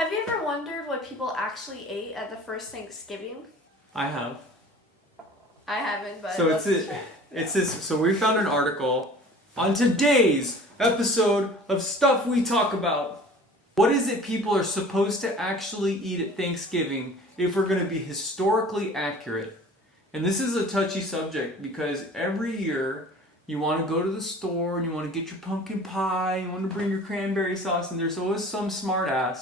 Have you ever wondered what people actually ate at the first Thanksgiving? I have. I haven't, but... So so we found an article on today's episode of Stuff We Talk About. What is it people are supposed to actually eat at Thanksgiving if we're going to be historically accurate? And this is a touchy subject because every year you want to go to the store and you want to get your pumpkin pie, you want to bring your cranberry sauce, and there's always some smartass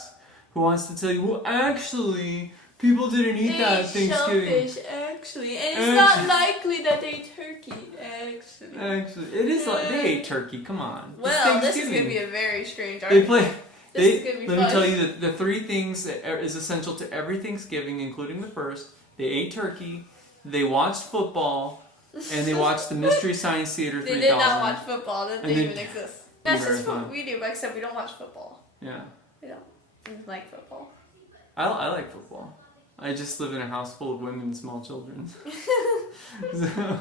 who wants to tell you, well, actually, people didn't eat that at Thanksgiving. Shellfish, actually. And it's not likely that they ate turkey, actually. Actually, it is like they ate turkey. Come on. Well, this is going to be a very strange argument. Let me tell you that the three things that is essential to every Thanksgiving, including the first: they ate turkey, they watched football, and they watched the Mystery Science Theater 3000. They did not watch football. That didn't even exist. That's just what we do, except we don't watch football. Yeah. We don't. We like football. I like football. I just live in a house full of women and small children. So,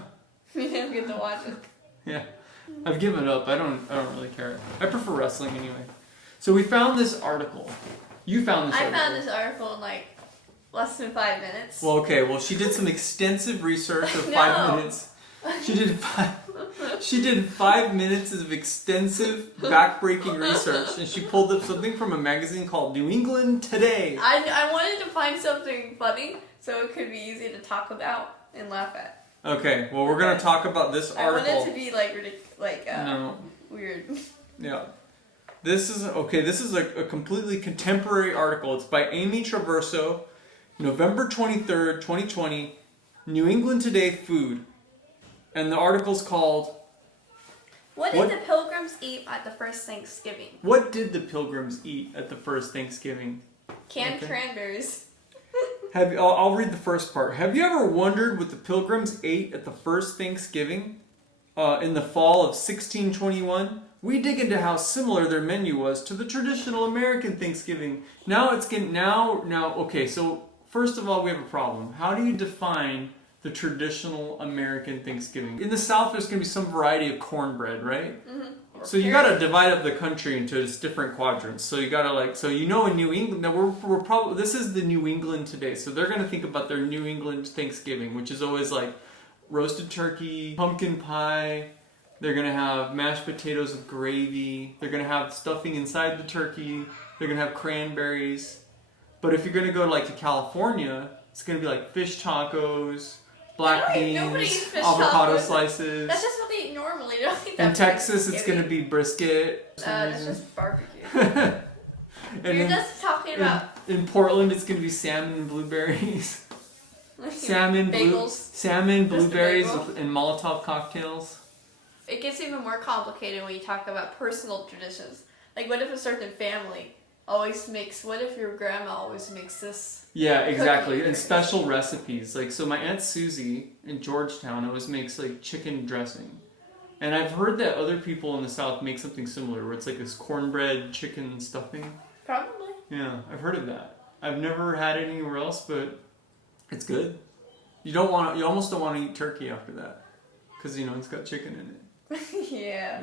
We don't get to watch it. yeah. I've given up. I don't really care. I prefer wrestling anyway. So we found this article. You found this article. I found this article in like less than 5 minutes. Well, okay. Well, she did some extensive research of 5 minutes. She did 5 minutes of extensive, backbreaking research, and she pulled up something from a magazine called New England Today. I wanted to find something funny so it could be easy to talk about and laugh at. Okay. Well, we're gonna talk about this article. I want it to be like weird. Yeah. This is a completely contemporary article. It's by Amy Traverso, November 23rd, 2020, New England Today Food. And the article's called What did the Pilgrims eat at the first Thanksgiving? What did the Pilgrims eat at the first Thanksgiving? Canned cranberries. I'll read the first part. Have you ever wondered what the Pilgrims ate at the first Thanksgiving in the fall of 1621? We dig into how similar their menu was to the traditional American Thanksgiving. Okay, so first of all, we have a problem. How do you define the traditional American Thanksgiving? In the South, there's going to be some variety of cornbread, right? Mm-hmm. So you got to divide up the country into its different quadrants. So you got to in New England, now we're probably, this is the New England Today. So they're going to think about their New England Thanksgiving, which is always like roasted turkey, pumpkin pie. They're going to have mashed potatoes with gravy. They're going to have stuffing inside the turkey. They're going to have cranberries. But if you're going to go to California, it's going to be like fish tacos, black beans, avocado slices. That's just what they eat normally. They don't eat that. In Texas, it's going to be brisket. That's just barbecue. You're just talking about... In Portland, it's going to be salmon and blueberries. salmon, blueberries, and Molotov cocktails. It gets even more complicated when you talk about personal traditions. Like, what if a certain family always makes... What if your grandma always makes this... Yeah, exactly. And special recipes. So my Aunt Susie in Georgetown always makes chicken dressing. And I've heard that other people in the South make something similar where it's this cornbread chicken stuffing. Probably. Yeah, I've heard of that. I've never had it anywhere else, but it's good. You almost don't want to eat turkey after that because it's got chicken in it. Yeah.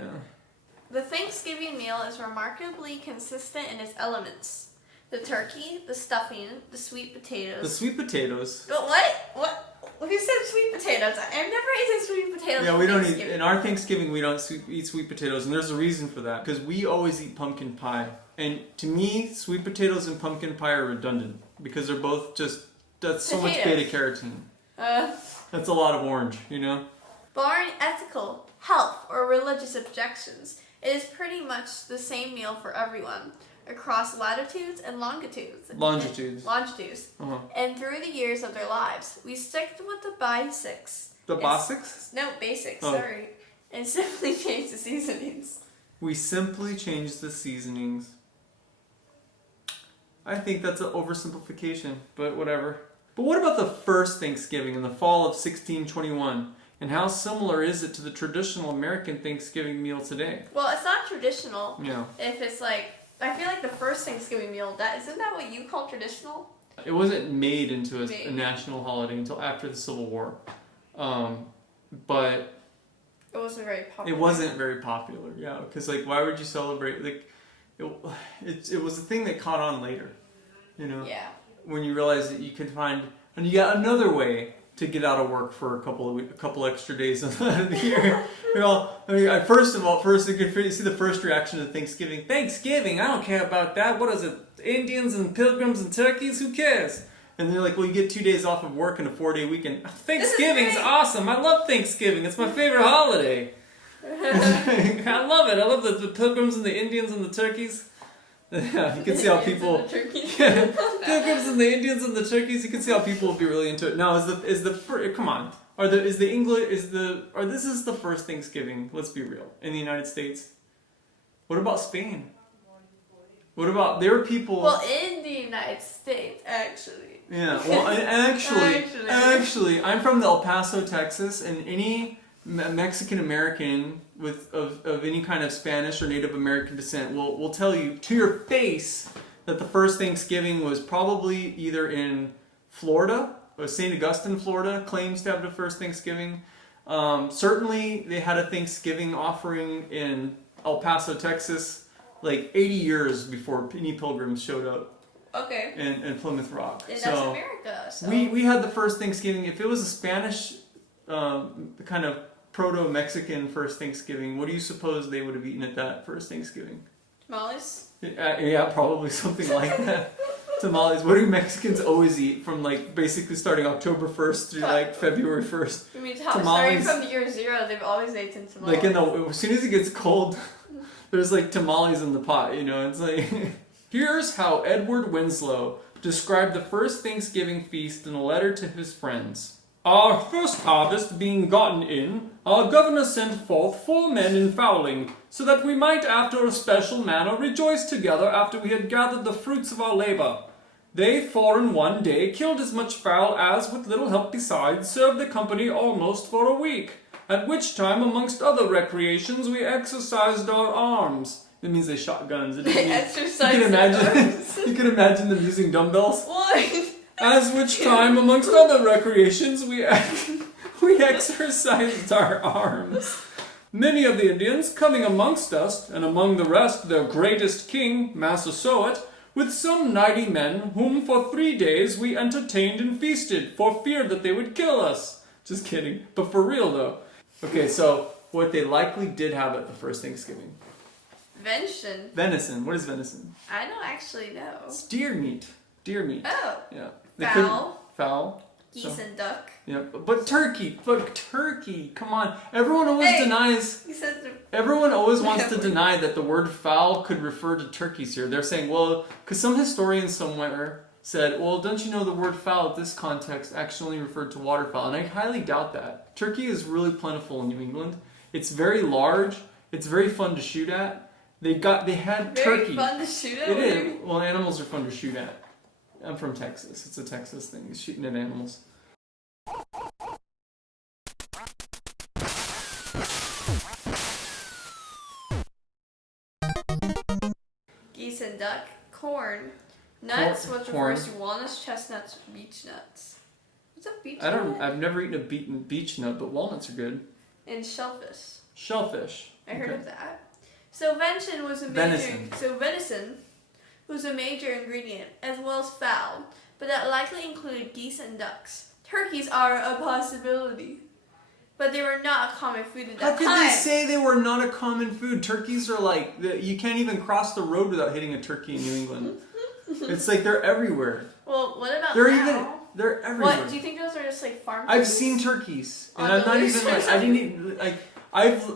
The Thanksgiving meal is remarkably consistent in its elements. The turkey, the stuffing, the sweet potatoes. The sweet potatoes. But what? Who said sweet potatoes? I've never eaten sweet potatoes. Yeah, we don't eat. In our Thanksgiving, we don't eat sweet potatoes, and there's a reason for that. Because we always eat pumpkin pie. And to me, sweet potatoes and pumpkin pie are redundant. Because they're both that's so much beta carotene. That's a lot of orange, Barring ethical, health, or religious objections, it is pretty much the same meal for everyone, across latitudes and longitudes. Longitudes. Uh-huh. And through the years of their lives. We stick with the basics. The basics? No, basics, sorry. And simply change the seasonings. We simply change the seasonings. I think that's an oversimplification, but whatever. But what about the first Thanksgiving in the fall of 1621? And how similar is it to the traditional American Thanksgiving meal today? Well, it's not traditional. Yeah. If it's I feel like the first Thanksgiving meal, isn't that what you call traditional? It wasn't made into a national holiday until after the Civil War. But... It wasn't very popular. It wasn't very popular, yeah. Because, why would you celebrate... It was a thing that caught on later. You know, Yeah. when you realize that you can find, and you got another way to get out of work for a couple extra days of the year. You know, I mean, first you can see the first reaction to Thanksgiving. Thanksgiving, I don't care about that. What is it? Indians and pilgrims and turkeys? Who cares? And they're like, well, you get 2 days off of work and a 4-day weekend. Thanksgiving's awesome. I love Thanksgiving. It's my favorite holiday. I love it. I love the pilgrims and the Indians and the turkeys. Yeah, you can see how people. Pilgrims and the Indians and the turkeys. You can see how people will be really into it. Now, come on? This is the first Thanksgiving? Let's be real. In the United States. What about Spain? What about there are people? Well, in the United States, actually. Yeah. Well, actually, I'm from El Paso, Texas, and any Mexican American of any kind of Spanish or Native American descent will tell you to your face that the first Thanksgiving was probably either in Florida, or St. Augustine, Florida, claims to have the first Thanksgiving. Certainly, they had a Thanksgiving offering in El Paso, Texas, like 80 years before any pilgrims showed up. Okay. In Plymouth Rock. And that's America. So. We had the first Thanksgiving. If it was a Spanish kind of proto-Mexican first Thanksgiving, what do you suppose they would have eaten at that first Thanksgiving? Tamales? Yeah, probably something like that. Tamales. What do Mexicans always eat from like basically starting October 1st through like February 1st? I mean, starting from the year 0, they've always eaten tamales. Like as soon as it gets cold, there's like tamales in the pot, you know? It's like... Here's how Edward Winslow described the first Thanksgiving feast in a letter to his friends. Our first harvest being gotten in, our governor sent forth 4 men in fowling, so that we might after a special manner rejoice together after we had gathered the fruits of our labor. They 4 in one day killed as much fowl as, with little help besides, served the company almost for a week, at which time, amongst other recreations, we exercised our arms. That means they shot guns. They exercised you can imagine them using dumbbells. What? As which time, amongst other recreations, we exercised our arms. Many of the Indians coming amongst us, and among the rest their greatest king, Massasoit, with some 90 men, whom for 3 days we entertained and feasted, for fear that they would kill us. Just kidding, but for real though. Okay, so what they likely did have at the first Thanksgiving. Venison. Venison. What is venison? I don't actually know. It's deer meat. Deer meat. Oh. Yeah. Fowl. Geese and duck. Yeah, but turkey. Come on. Everyone always denies. Everyone always wants to deny that the word fowl could refer to turkeys here. They're saying, well, because some historian somewhere said, well, don't you know the word fowl in this context actually referred to waterfowl? And I highly doubt that. Turkey is really plentiful in New England. It's very large. It's very fun to shoot at. They had turkey. Very fun to shoot at? It is. Well, animals are fun to shoot at. I'm from Texas. It's a Texas thing. It's shooting at animals. Geese and duck. Corn. Nuts, which refers to walnuts, chestnuts, beech nuts. What's a beech nut? I've never eaten a beech nut, but walnuts are good. And shellfish. Shellfish. I heard of that. So venison was a major. Venison was a major ingredient, as well as fowl, but that likely included geese and ducks. Turkeys are a possibility, but they were not a common food at that time. How could they say they were not a common food? Turkeys are like you can't even cross the road without hitting a turkey in New England. It's like they're everywhere. Well, what about now? They're everywhere. What do you think those are just like farm? I've seen turkeys, and I'm not even like I didn't even like.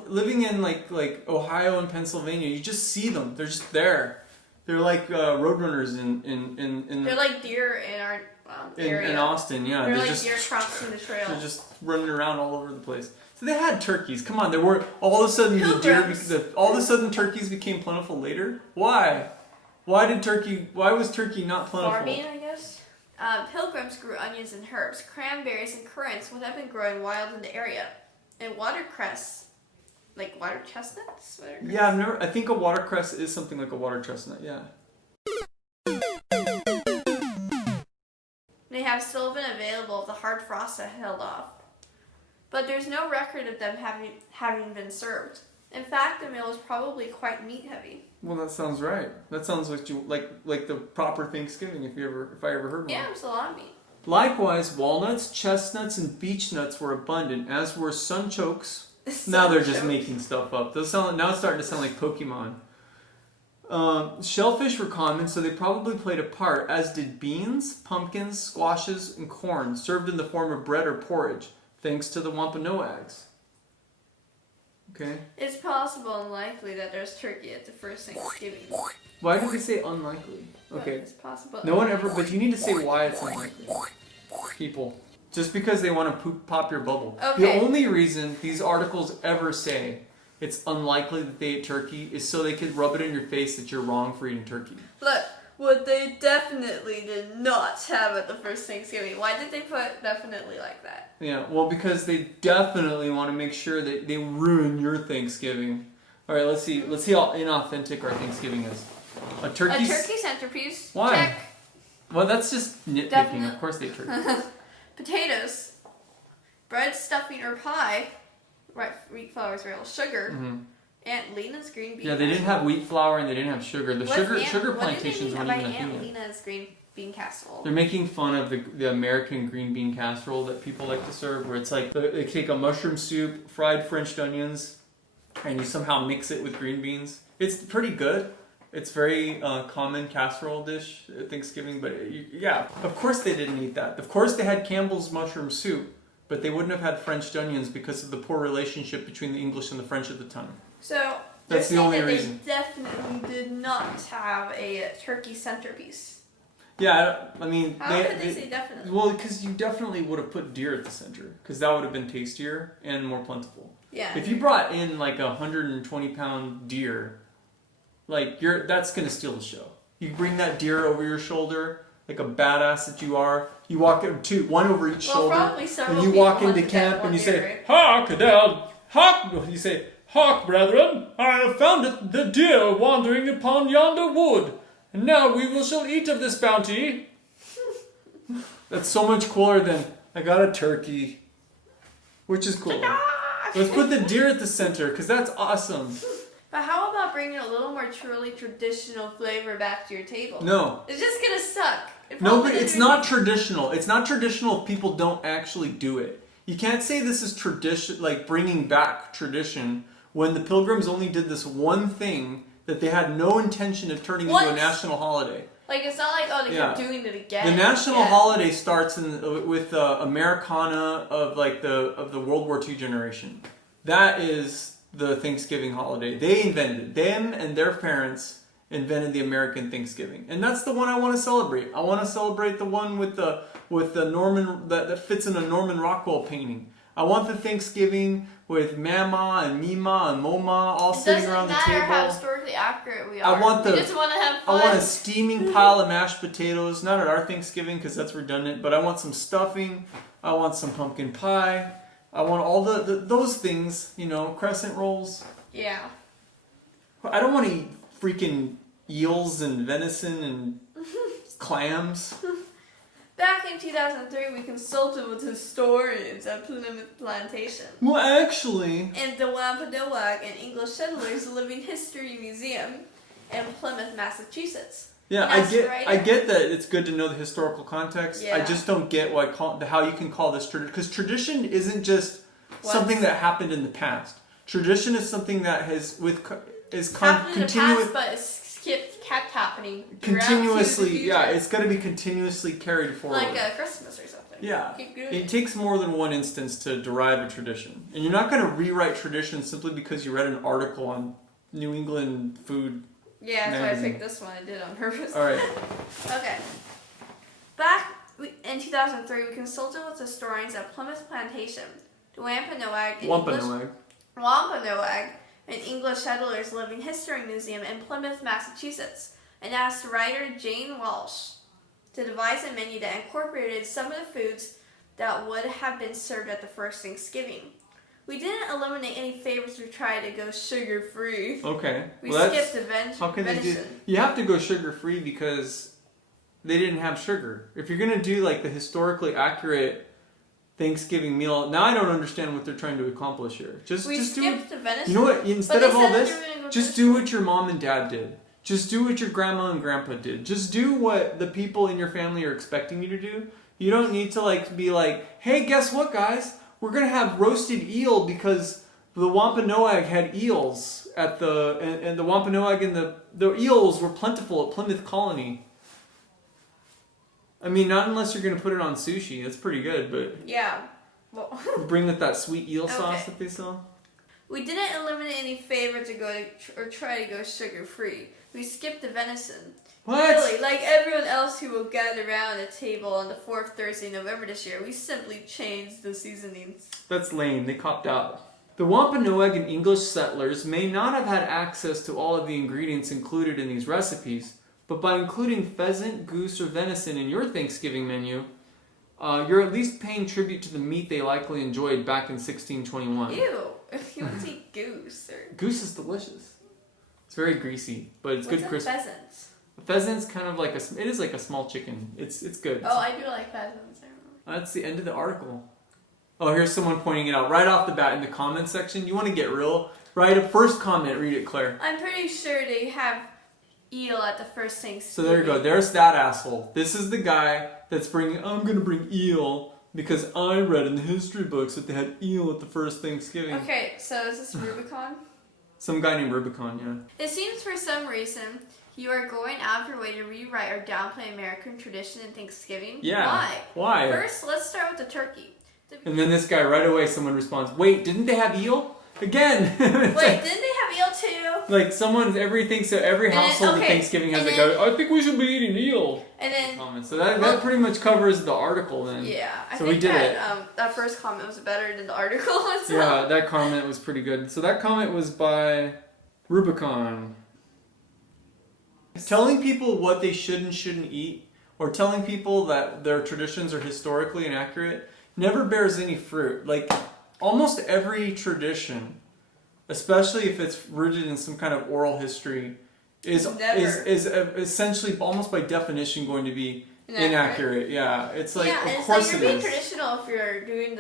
Living in like Ohio and Pennsylvania, you just see them. They're just there. They're like roadrunners in. They're like deer in our area. In Austin, yeah. They're like deer crossing the trail. They're just running around all over the place. So they had turkeys. Come on, there were all of a sudden all of a sudden turkeys became plentiful later. Why? Why was turkey not plentiful? Farming, I guess. Pilgrims grew onions and herbs, cranberries and currants would have been growing wild in the area, and watercress. Like water chestnuts? Yeah, I think a watercress is something like a water chestnut, yeah. They have still been available if the hard frost had held off. But there's no record of them having been served. In fact, the meal was probably quite meat heavy. Well, that sounds right. That sounds like the proper Thanksgiving if I ever heard one. Yeah, it was a lot of meat. Likewise, walnuts, chestnuts, and beech nuts were abundant, as were sunchokes. Now they're just making stuff up. Now it's starting to sound like Pokemon. Shellfish were common, so they probably played a part, as did beans, pumpkins, squashes, and corn, served in the form of bread or porridge, thanks to the Wampanoags. Okay. It's possible and likely that there's turkey at the first Thanksgiving. Why did they say unlikely? Okay. But it's possible. No one ever, but you need to say why it's unlikely. People. Just because they want to pop your bubble. Okay. The only reason these articles ever say it's unlikely that they ate turkey is so they could rub it in your face that you're wrong for eating turkey. Look, what they definitely did not have at the first Thanksgiving. Why did they put definitely like that? Yeah, well, because they definitely want to make sure that they ruin your Thanksgiving. All right, let's see how inauthentic our Thanksgiving is. A turkey centerpiece. Why? Check. Well, that's just nitpicking. Of course they ate turkey. Potatoes, bread, stuffing, or pie. Right, wheat flour, Israel, sugar, Aunt Lena's green bean. Yeah, they didn't have wheat flour and they didn't have sugar. The sugar plantations weren't even a thing. Aunt Lena's green bean casserole. They're making fun of the American green bean casserole that people like to serve, where it's like they take a mushroom soup, fried French onions, and you somehow mix it with green beans. It's pretty good. It's very common casserole dish at Thanksgiving, but yeah, of course they didn't eat that. Of course they had Campbell's mushroom soup, but they wouldn't have had French onions because of the poor relationship between the English and the French at the time. So that's the only reason. They definitely did not have a turkey centerpiece. Yeah, I mean, how could they say definitely? Well, because you definitely would have put deer at the center, because that would have been tastier and more plentiful. Yeah. If you brought in like 120-pound deer, like that's gonna steal the show. You bring that deer over your shoulder, like a badass that you are. You walk one over each shoulder, and you walk into camp and you say, "Hark, Adele! Hark!" You say, "Hark, brethren! I have found it, the deer wandering upon yonder wood, and now we shall eat of this bounty." That's so much cooler than "I got a turkey," which is cool. Let's put the deer at the center, because that's awesome. But how about bringing a little more truly traditional flavor back to your table? No. It's just gonna suck. No, but it's not traditional. It's not traditional if people don't actually do it. You can't say this is tradition, like bringing back tradition, when the Pilgrims only did this one thing that they had no intention of turning into a national holiday. Like, it's not like, they kept doing it again. The national holiday starts with Americana of the World War II generation. That is the Thanksgiving holiday. They invented it. Them and their parents invented the American Thanksgiving, and that's the one I want to celebrate. I want to celebrate the one with the Norman that fits in a Norman Rockwell painting. I want the Thanksgiving with Mama and Mima and Moma all sitting around the table. It doesn't matter how historically accurate we are. We just want to have fun. I want a steaming pile of mashed potatoes, not at our Thanksgiving because that's redundant, but I want some stuffing. I want some pumpkin pie. I want all those things, crescent rolls. Yeah. I don't want to eat freaking eels and venison and clams. Back in 2003, we consulted with historians at Plymouth Plantation. Well, actually... And the Wampanoag and English Settlers Living History Museum in Plymouth, Massachusetts. Yeah, I get that it's good to know the historical context. Yeah. I just don't get how you can call this tradition. Because tradition isn't just something that happened in the past. Tradition is something that happened in the past, but it's kept happening continuously. Yeah, it's got to be continuously carried forward. Like Christmas or something. Yeah, it takes more than one instance to derive a tradition, and you're not going to rewrite tradition simply because you read an article on New England food. Yeah, that's why I picked this one. I did on purpose. All right. Okay. Back in 2003, we consulted with historians at Plymouth Plantation, the Wampanoag and English Settlers Living History Museum in Plymouth, Massachusetts, and asked writer Jane Walsh to devise a menu that incorporated some of the foods that would have been served at the first Thanksgiving. We didn't eliminate any favorites. We tried to go sugar-free. Okay. We skipped the venison. You have to go sugar-free because they didn't have sugar. If you're going to do like the historically accurate Thanksgiving meal. Now I don't understand what they're trying to accomplish here. Just do skipped the venison. You know what? Instead of all this, just do what what your mom and dad did. Just do what your grandma and grandpa did. Just do what the people in your family are expecting you to do. You don't need to like be like, hey, guess what, guys? We're gonna have roasted eel because the Wampanoag had eels at and the Wampanoag and the eels were plentiful at Plymouth Colony. I mean, not unless you're gonna put it on sushi. That's pretty good, but yeah. Well, bring with that sweet eel sauce that they sell. We didn't eliminate any favor to go or try to go sugar-free. We skipped the venison. What? Really, like everyone else who will gather around a table on the 4th Thursday in November this year, we simply changed the seasonings. That's lame. They copped out. The Wampanoag and English settlers may not have had access to all of the ingredients included in these recipes, but by including pheasant, goose, or venison in your Thanksgiving menu, you're at least paying tribute to the meat they likely enjoyed back in 1621. Ew. You want to eat goose? Or... Goose is delicious. It's very greasy, but it's good crispy. Pheasants? Pheasant's kind of like it is like a small chicken. It's good. Oh, I do like pheasants. That's the end of the article. Oh, here's someone pointing it out right off the bat in the comment section. You want to get real? Write a first comment. Read it, Claire. I'm pretty sure they have eel at the first Thanksgiving. So there you go. There's that asshole. This is the guy that's bringing. I'm gonna bring eel because I read in the history books that they had eel at the first Thanksgiving. Okay, so is this Rubicon? Some guy named Rubicon, yeah. It seems for some reason you are going out of your way to rewrite or downplay American tradition in Thanksgiving. Yeah. Why? First, let's start with the turkey. And then this guy right away, someone responds, "Wait, didn't they have eel again?" Wait, didn't they have eel too? Like every household at Thanksgiving has I think we should be eating eel. And then so that pretty much covers the article then. Yeah, I so think we did it. That first comment was better than the article itself. Yeah, that comment was pretty good. So that comment was by Rubicon. Telling people what they should and shouldn't eat, or telling people that their traditions are historically inaccurate, never bears any fruit. Like almost every tradition, especially if it's rooted in some kind of oral history, is essentially almost by definition going to be inaccurate. Yeah, it's like of course you're being traditional if you're doing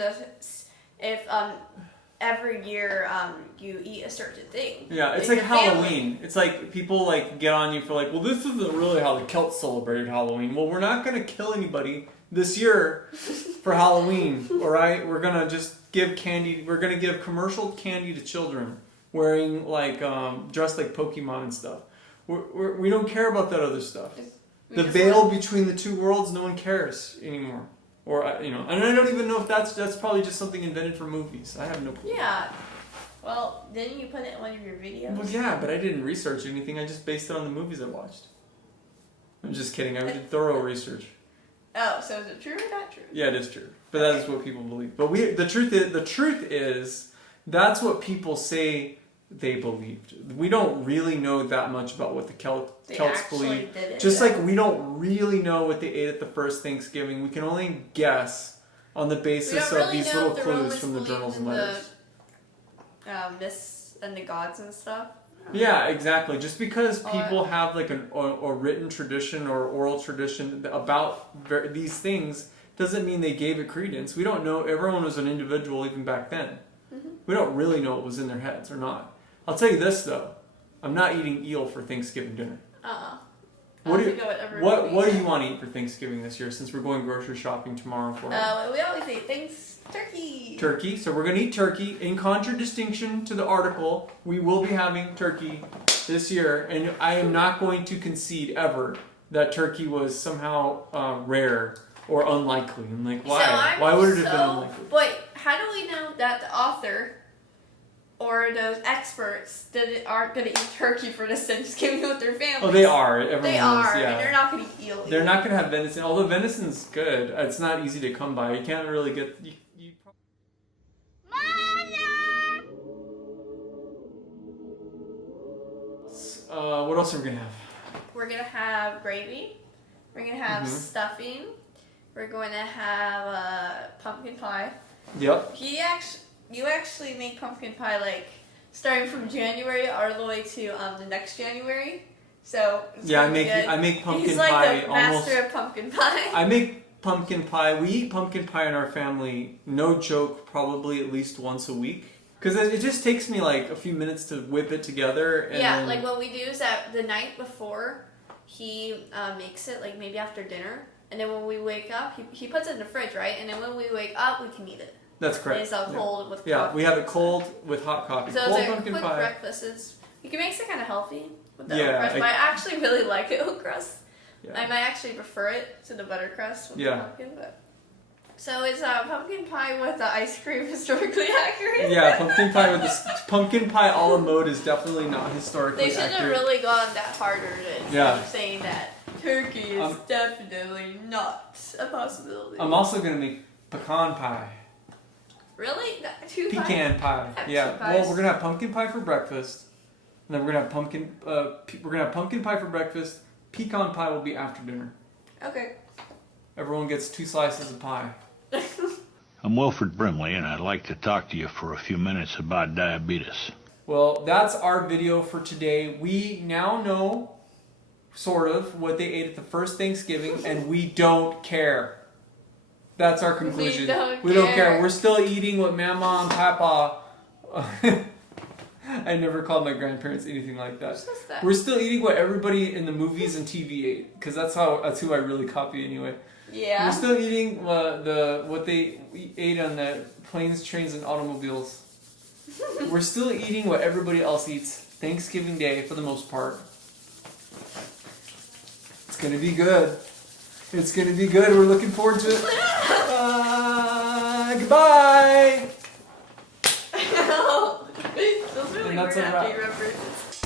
every year you eat a certain thing. Yeah, it's like Halloween. It's like people like get on you for like, well, this isn't really how the Celts celebrated Halloween. Well, we're not gonna kill anybody this year for Halloween, all right? We're gonna just give candy. We're gonna give commercial candy to children wearing like dressed like Pokemon and stuff. We don't care about that other stuff. The veil between the two worlds, no one cares anymore. Or and I don't even know if that's probably just something invented for movies. I have no clue. Yeah. Well, didn't you put it in one of your videos? Well, yeah, but I didn't research anything. I just based it on the movies I watched. I'm just kidding. I did thorough research. Oh, so is it true or not true? Yeah, it is true. But that is what people believe. But the truth is that's what people say they believed. We don't really know that much about what the Celts believed. Just like we don't really know what they ate at the first Thanksgiving. We can only guess on the basis of these little clues from the journals and letters. Myths and the gods and stuff. Yeah, exactly. Just because people have like a written tradition or oral tradition about these things doesn't mean they gave it credence. We don't know. Everyone was an individual even back then. Mm-hmm. We don't really know what was in their heads or not. I'll tell you this though, I'm not eating eel for Thanksgiving dinner. What do you want to eat for Thanksgiving this year? Since we're going grocery shopping tomorrow for we always eat turkey. Turkey. So we're gonna eat turkey. In contradistinction to the article, we will be having turkey this year, and I am not going to concede ever that turkey was somehow rare or unlikely. I'm like, why? Why would it have been unlikely? Wait, how do we know that the author or those experts that aren't going to eat turkey for this Thanksgiving with their families? Oh, they are. Everyone they is, are. Yeah. And they're not going to eat eel. They're not going to have venison. Although venison's good, it's not easy to come by. You can't really get. What else are we gonna have? We're gonna have gravy. We're gonna have stuffing. We're going to have pumpkin pie. Yep. You actually make pumpkin pie like starting from January all the way to the next January. So I make pumpkin He's pie. He's like the master of pumpkin pie. I make pumpkin pie. We eat pumpkin pie in our family, no joke, probably at least once a week. Because it just takes me like a few minutes to whip it together. And yeah, like what we do is that the night before, he makes it like maybe after dinner. And then when we wake up, he puts it in the fridge, right? And then when we wake up, we can eat it. That's correct. And it's all cold with coffee. Yeah, we have it cold with hot coffee. So cold it's a pumpkin quick pie. breakfast. You can make it kind of healthy with the Yeah, oat crust. But I actually really like the oat crust. Yeah. I might actually prefer it to the butter crust with the Yeah. pumpkin. But so is pumpkin pie with the ice cream historically accurate? Yeah, pumpkin pie with the pumpkin pie a la mode is definitely not historically They should have accurate. really gone that harder instead Yeah. of saying that turkey is definitely not a possibility. I'm also gonna make pecan pie. Really? Two Pecan pie. Have Yeah. two Well, pies. we're gonna have pumpkin pie for breakfast, and then we're gonna have pumpkin pie for breakfast. Pecan pie will be after dinner. Okay. Everyone gets 2 slices of pie. I'm Wilfred Brimley, and I'd like to talk to you for a few minutes about diabetes. Well, that's our video for today. We now know, sort of, what they ate at the first Thanksgiving, and we don't care. That's our conclusion. We don't care. We're still eating what Mama and Papa... I never called my grandparents anything like that. That? We're still eating what everybody in the movies and TV ate, because that's who I really copy anyway. Yeah. We're still eating what they ate on the planes, trains, and automobiles. We're still eating what everybody else eats Thanksgiving Day for the most part. It's gonna be good. It's gonna be good. We're looking forward to it. Goodbye. Those really were happy references.